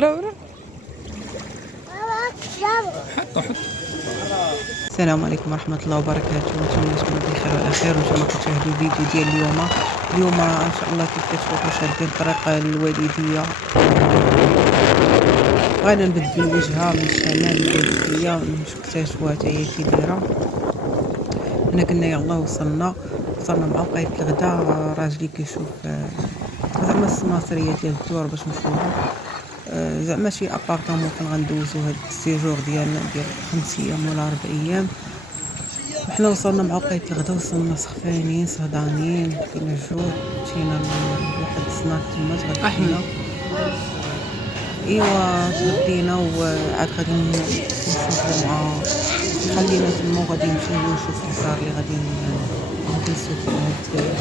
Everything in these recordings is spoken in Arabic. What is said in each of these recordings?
راه حطوا. السلام عليكم ورحمة الله وبركاته. نتمنى تكونوا بخير وعلى خير، وانتم كتشاهدوا الفيديو ديال اليوم ان شاء الله كيف كتشوفوا شادين طريق الوالدية. بغينا نبدل الوجهة من الشمال للوالدية ونكتشفوها حتى هي كي دايرة. انا كنا يلا وصلنا مع بقيت الغدا. راجلي كيشوف زعما السماسريه ديال الدور باش مشهوره، زعما شي ابارطمون فين غندوزو هاد السيجور ديالنا ديال 5 ايام ولا 4 ايام. وحنا وصلنا مع بقيت الغدا، وصلنا سخفانين صهدانين كاين الجوع. مشينا لواحد السناك تما تغدينا. ايوا تغدينا وعاد غادي نشوفو مع خلينا تما وغادي نمشيو نشوف الدار اللي غادي نجلسو فيها هاد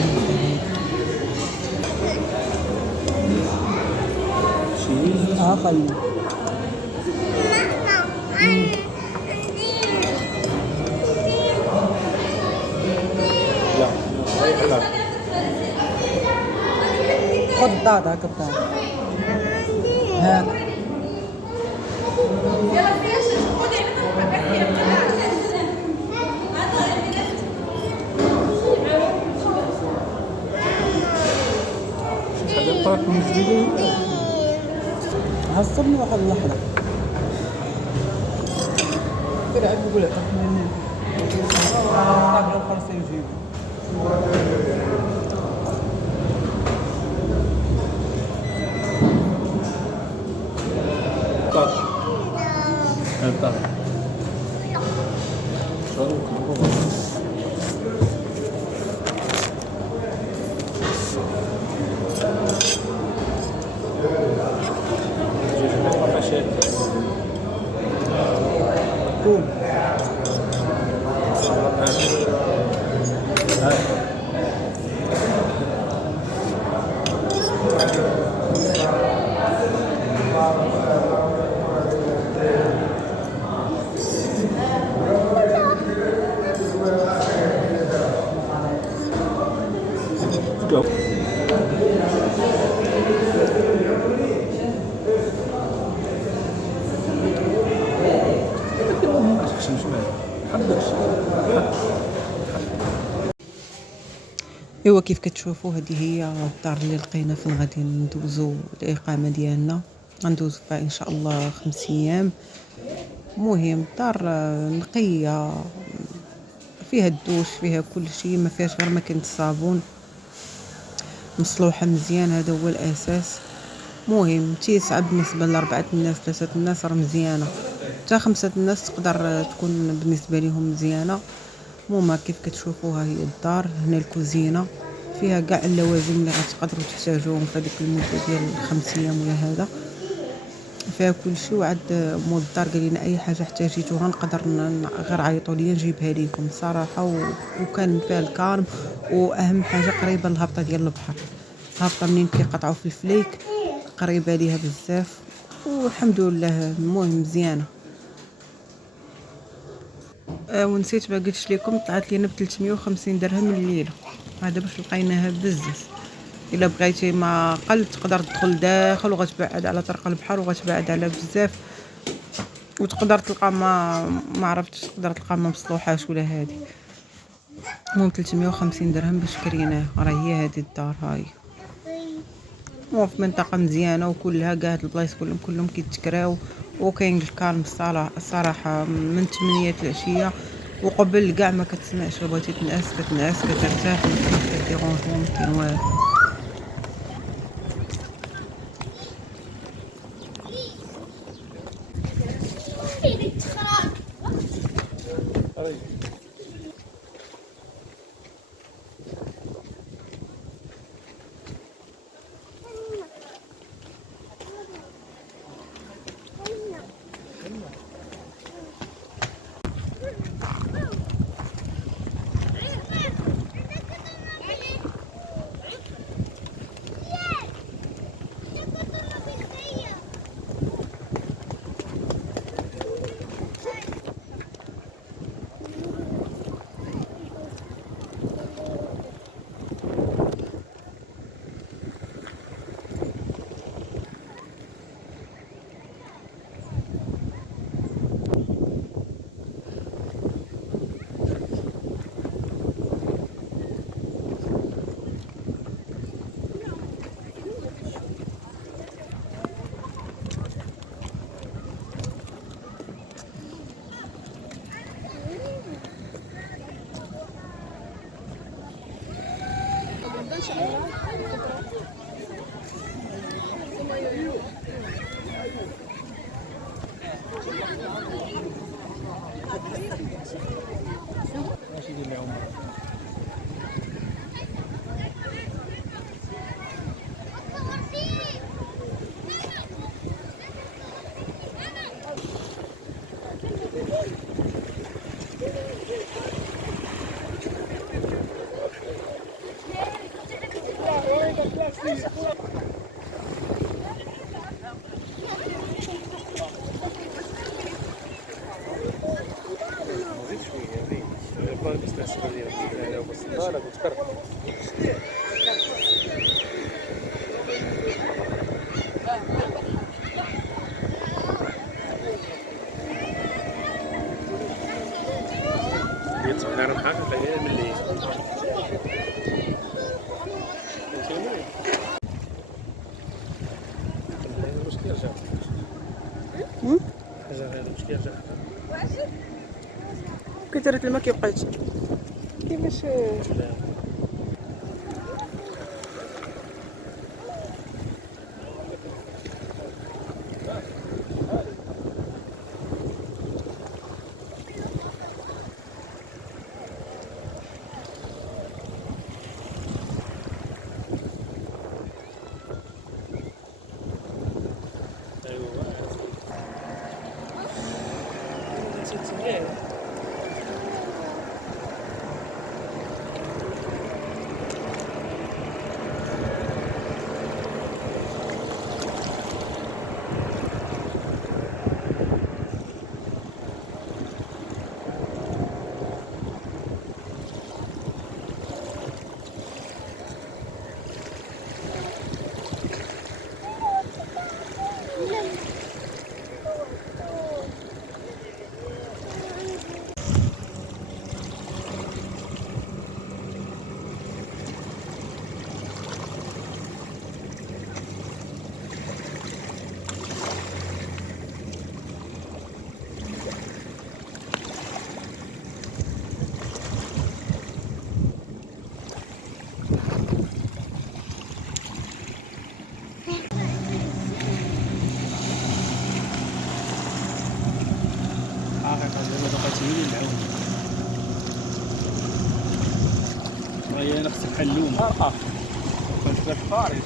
المدة هادي. خلي خد الدار هاك الدار هاك. عصبني واحد اللحظة كده عاد بقول لك قبل الخرس يجيب ايوا كيف كتشوفوا هذه هي الدار اللي لقينا فين غادي ندوزو الاقامه ديالنا. غندوزو فيها ان شاء الله 5 ايام. مهم الدار نقيه، فيها الدوش، فيها كل شيء، ما فيهاش غير ماكينه الصابون، مصلوحه مزيان، هذا هو الاساس. مهم تيسع بالنسبه ل4 الناس 3 الناس راه مزيانه، حتى 5 الناس تقدر تكون بالنسبه لهم مزيانه. المهم كيف كتشوفوها هي الدار. هنا الكوزينه فيها كاع اللوازم اللي غتقدروا تحتاجوهم في هذيك المده ديال 5 ايام ولا هذا. فيها كل شيء. وعد مول الدار قال لنا اي حاجه احتاجيتوها نقدر غير عيطوا لي نجيبها لكم صراحه. وكان فيها الكارم، واهم حاجه قريبه الهبطه ديال البحر. هابطه منين كيقطعوا في الفليك، قريبه ليها بزاف، والحمد لله. المهم مزيانه. ونسيت ما قلتش لكم، طلعت لينا ب 350 درهم الليله. هذا باش لقيناها بزاف. الا بغيتي ما قل تقدر تدخل داخل وغتبعد على طريق البحر وغتبعد على بزاف، وتقدر تلقى ما عرفتش تقدر تلقى ما مصلوحاش ولا هذه. المهم 350 درهم باش كريناه. راه هي هذه الدار هاي، وفي منطقه مزيانه وكلها كاع هاد البلايص كلهم كيتكراو. وكاين الكالم الصراحه من 8 العشيه وقبل كاع ما كتسمعش. بغيتي تنعس كتنعس كترتاح، ما كديرونجمون، ما كاين والو. هم؟ كي درت الماء كيبقى كيفاش هي نفس الحلوم كنت بالفارس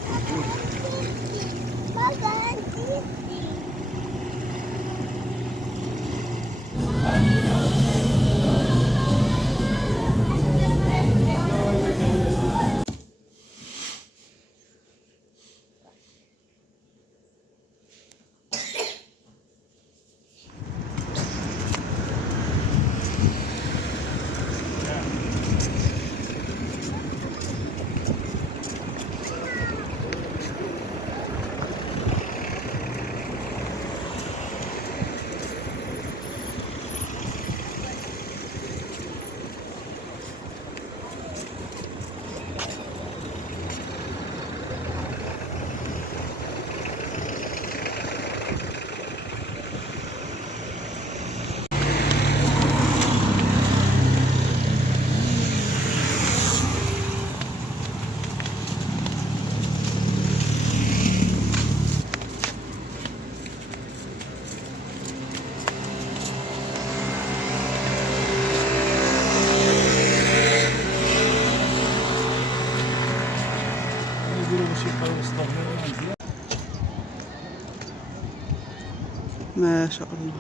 ما شاء الله.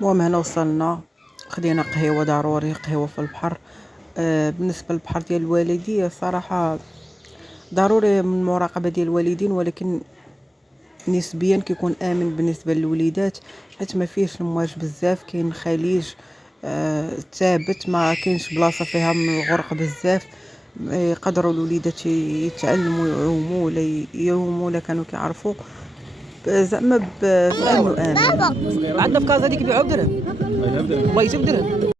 المهم هنا وصلنا خدينا قهوة ضروري، قهوة في البحر. بالنسبة للبحر ديال الوالدية صراحة ضروري من المراقبة ديال الوالدين، ولكن نسبيا كيكون امن بالنسبه للوليدات، حيت ما فيهش المواج بزاف، كاين خليج ثابت، ما كاينش بلاصه فيها من الغرق بزاف. يقدروا الوليدات يتعلموا يعوموا ولا يعوموا ولا كانوا كيعرفوا زعما بامن وامان. عندنا في كازا ديك كيبيعوا بدرهم، والله يجيب بدرهم.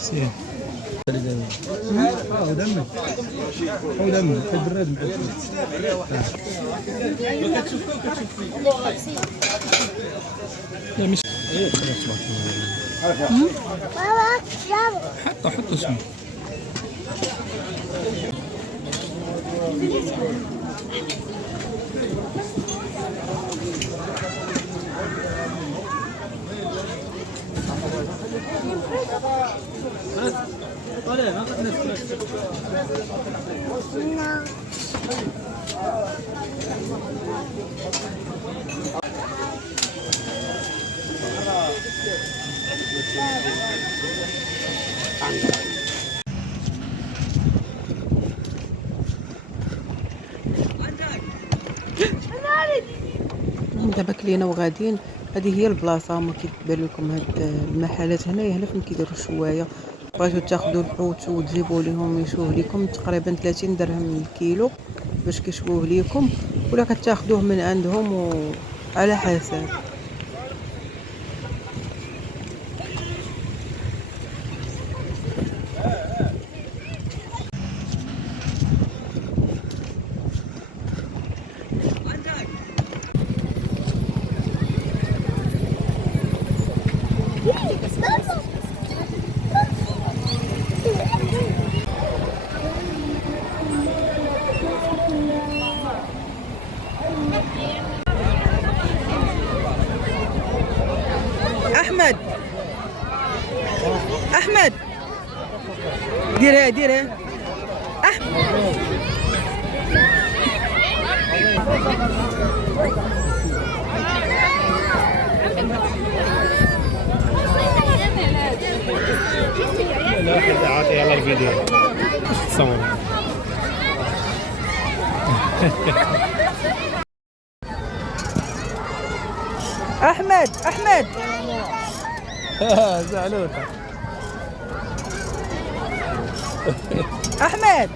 سير ودمك ودمك البراد لا مش حطوا اسمه. دابا كلينا وغاديين. هذه هي البلاصه، هما كيبان لكم هاد المحلات هنا فين كيديروا الشوايه. بغيتو تاخذوا الحوت وتجيبوا ليهم يشوه لكم تقريبا 30 درهم الكيلو باش كيشووه ليكم، ولا كتاخذوه من عندهم وعلى حسب. احمد احمد ديرها ديرها احمد. لا عاطي يلا الفيديو تصور. احمد احمد زعلوته احمد.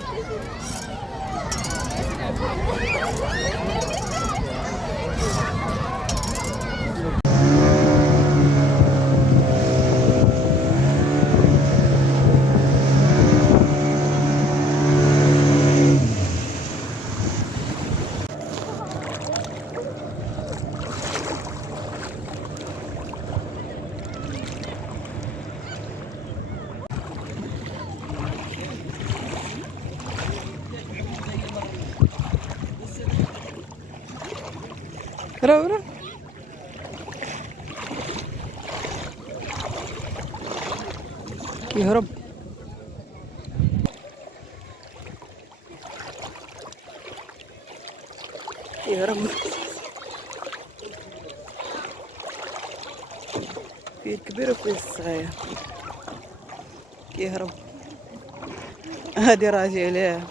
راه يهرب. يهرب فيه الكبير وفيه الصغير كيهرب. هادي راجلة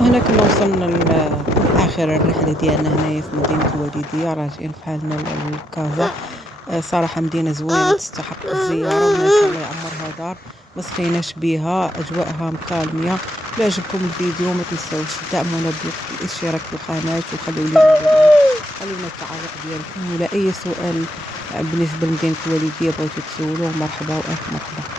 هنا كنا وصلنا لآخر الرحلة ديالنا هنايا في مدينة الوالدية، راجعين في حالنا لكازا. صراحة مدينة زوينة تستحق الزيارة، والناس الله يعمرها دار ما سخيناش بيها، أجواءها مكالمية. إلا عجبكم الفيديو ما تنساوش تدعمونا بالاشتراك في القناة، وخليونا التعليق ديالكم، ولا أي سؤال بالنسبة لمدينة الوالدية بغيتو تسولوه مرحبا وألف مرحبا.